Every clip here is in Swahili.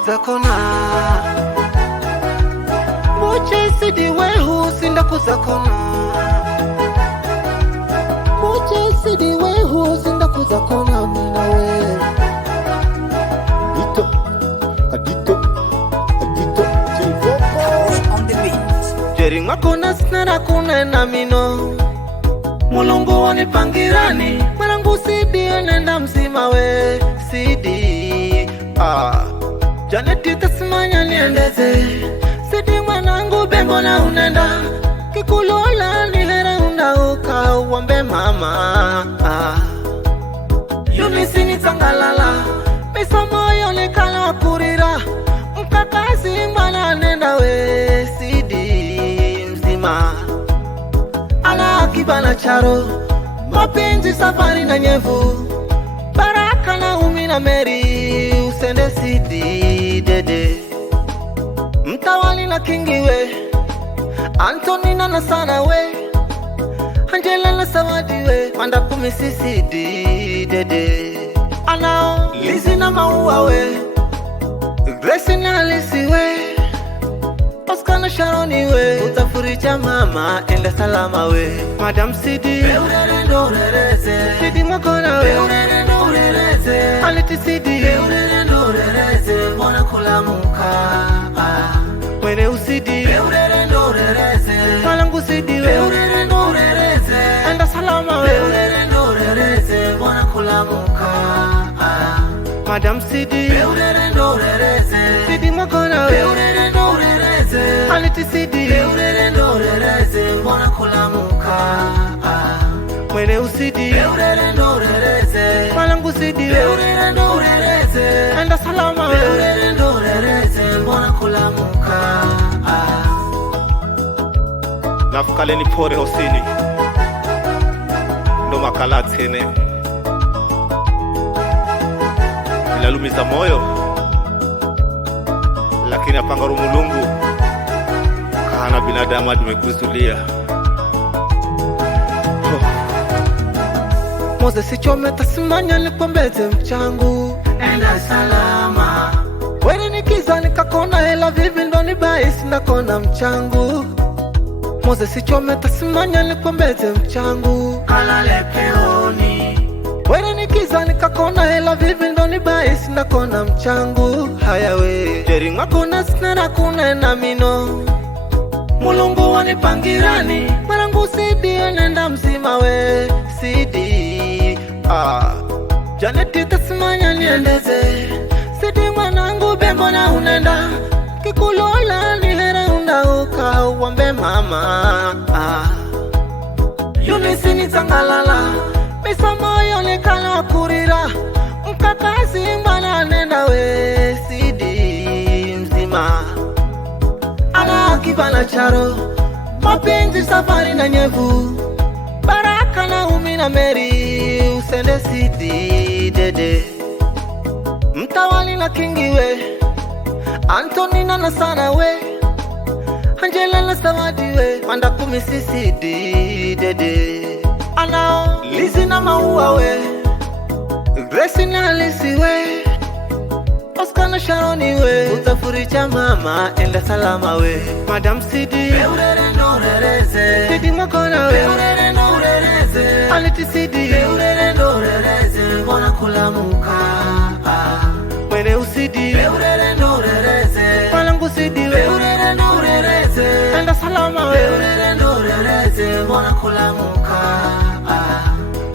kuza kona Muche sidi wehu sinda kuza kona Muche sidi wehu sinda kuza kona mina we Adito on the beat. Jering makona snara kuna na mino Mulungu wanipangirani Marangu sidi nenda mzima we Sidi Janeti tasimanya niendeze Sidi mwanangu bembo na unenda Kikulola ni hera unauka uwambe mama Yunisi ni tangalala Misa moyo ni kala kurira Mkakazi mbana nenda we Sidi mzima Ala kibana charo Mapenzi safari na nyevu Baraka na umi na Mary Usende Sidi dede Mtawali na kingi we Antonina na sana we Angela na Sawadi we Manda kumisi Sidi dede Anao Lizi na Maua we Grace na Lisi we Oscar na Sharoni we Utafuricha mama enda salama we Madam Sidi Beurere ndo urereze Sidi mwakona we Beurere ndo urereze Aliti Sidi Beurere ndo urereze Mwana kulamuka Mwene usidi Beurere ndo urereze Malangu Sidi we Beurere ndo urereze Enda salama we Beurere ndo urereze Mwana kulamuka Madam Sidi Beurere ndo urereze Sidi mwakona we Beurere ndo urereze Aliti Sidi Beurere ndo urereze Mbona kulamuka Mwene usidi Beurere ndo urereze Malangu Sidi Beurere ndo urereze Enda salama we Beurere ndo urereze Mbona kulamuka Nafukaleni pore hosini Ndo makala tene Ilalumiza moyo Lakini apangaru mulungu Kahana binadamu adumekuzulia Moze sichome tasimanya nikuambeze mchangu Enda salama Wene nikiza nikakona hela vivi ndo nibaisi nakona mchangu Moze sichome tasimanya nikuambeze mchangu Kalale peoni Wene nikiza nikakona hela vivi ndo nibaisi nakona mchangu Haya we Jering makona snara kuna na mino Mulungu wanipangirani Marangu Sidi nenda mzima we Sidi Janeti tasimanya niendeze Sidi mwanangu bembo na unenda Kikulola ni hera unauka uwambe mama Yunisi ni tangalala Misa moyo ni kala kurira Mkakazi mbana nenda we Sidi mzima Ala kibana charo Mapenzi safari na nyevu Baraka na umi na Mary Usende Sidi dede Mtawali na kingi we Antonina na sana we Angela na Sawadi we Manda kumisi Sidi dede Anao Lizi na Maua we Grace na Lisi we Oscar na Sharoni we Utafuricha mama enda salama we Madam Sidi Beurere ndo urereze Sidi mwakona we Beurere ndo urereze Aliti Sidi Beurere ndo urereze Mbona kulamuka Mwene usidi Beurere ndo urereze Malangu Sidi we Beurere ndo urereze Enda salama we Beurere ndo urereze Mbona kulamuka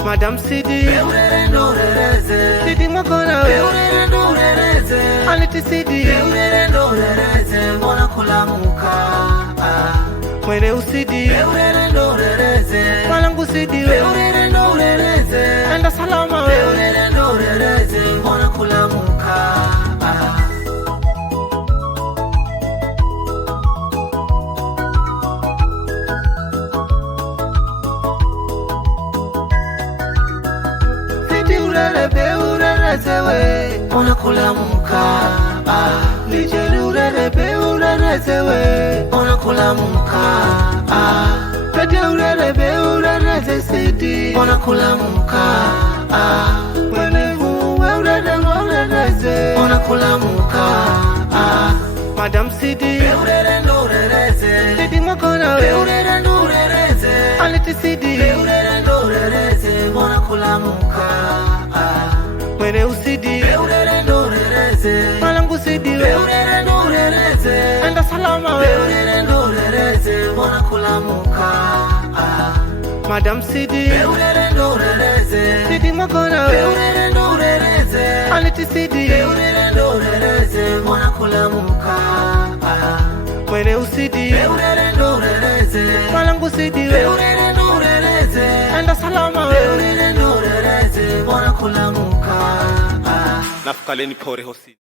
Madam Sidi Beurere ndo urereze Sidi mwakona we Beurere ndo urereze Aliti Sidi Beurere ndo urereze Mbona kulamuka Mwene usidi Beurere ndo urereze Malangu Sidi we Beurere ndo urereze Enda salama we Beurere ndo urereze Mbona kulamuka Sidi urereze we Mbona kulamuka Nijeri urereze we Mbona kulamuka Pede urereze Sidi Mbona kulamuka Mwene uwe urereze Mbona kulamuka Madam Sidi Beurere ndorereze Sidi mwakona we Beurere ndorereze Aliti Sidi Beurere ndorereze Mbona kulamuka Mwene usidi Beurere ndorereze Malangu Sidi we Beurere ndorereze Enda salama we Beurere ndorereze Mbona kulamuka Madam Sidi Beurere ndorereze Sidi mwakona we Beurere ndorereze Aliti Sidi Beurere ndorereze Mbona kulamuka Mwene usidi Beurere ndorereze Malangu Sidi we Beurere ndorereze Enda salama we Beurere ndorereze Mbona kulamuka Nafukaleni pore hosi